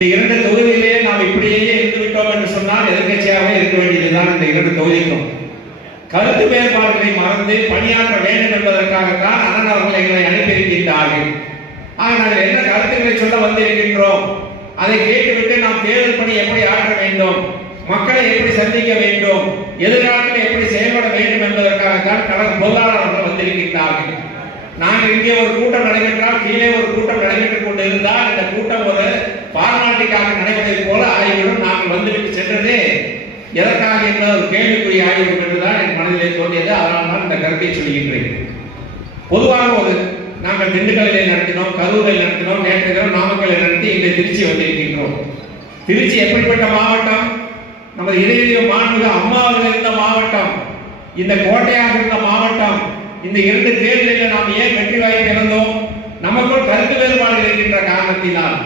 இரண்டு தொகுதியிலேயே நாம் இப்படியே இருந்து விட்டோம் என்று சொன்னால் எதிர்கட்சியாக இருக்க வேண்டியதுதான். இந்த இரண்டு தொகுதிக்கும் கருத்து வேறுபாடுகளை மறந்து பணியாற்ற வேண்டும் என்பதற்காகத்தான் அண்ணன் அவர்கள் எங்களை அனுப்பியிருக்கின்றார்கள். ஆனால் என்ன கருத்துக்களை சொல்ல வந்திருக்கின்றோம், அதை கேட்டுவிட்டு நாம் தேர்தல் பணி எப்படி ஆற்ற வேண்டும், மக்களை எப்படி சந்திக்க வேண்டும், எதிர்காலத்தில் எப்படி செயல்பட வேண்டும் என்பதற்காகத்தான் கழக பொருளாளர்கள் வந்திருக்கின்றார்கள். நாங்கள் இங்கே ஒரு கூட்டம் நடைபெற்றால் கீழே ஒரு கூட்டம் நடைபெற்றுக் கொண்டிருந்தால் இந்த கூட்டம் ஒரு பார்மாலிட்டிக்காக நடைபெறுவதை போல ஆகிவிடும். நாங்கள் வந்துவிட்டு சென்றதே எதற்காக என்ற ஒரு கேள்விக்குறி ஆகிவிடும் என்றுதான் என் மனதிலே தோன்றியது. அதனால் நான் இந்த கருத்தை சொல்கின்றேன். பொதுவாக நாங்கள் திண்டுக்கல்லை நடத்தினோம், கரூரில் நடத்தினோம், நேற்று தினம் நாமக்கல்லை நடத்தி இன்று திருச்சி வந்திருக்கின்றோம். திருச்சி எப்படிப்பட்ட மாவட்டம்? நமது இதய மாண்புமிகு அம்மாவில் இருந்த மாவட்டம், இந்த கோட்டையாக இருந்த மாவட்டம். இந்த இரண்டு தேர்தலில் நாம் ஏன் வெற்றி வாய்ப்பு இழந்தோம்? நமக்குள் கருத்து வேறுபாடு இருக்கின்ற காரணத்தினால்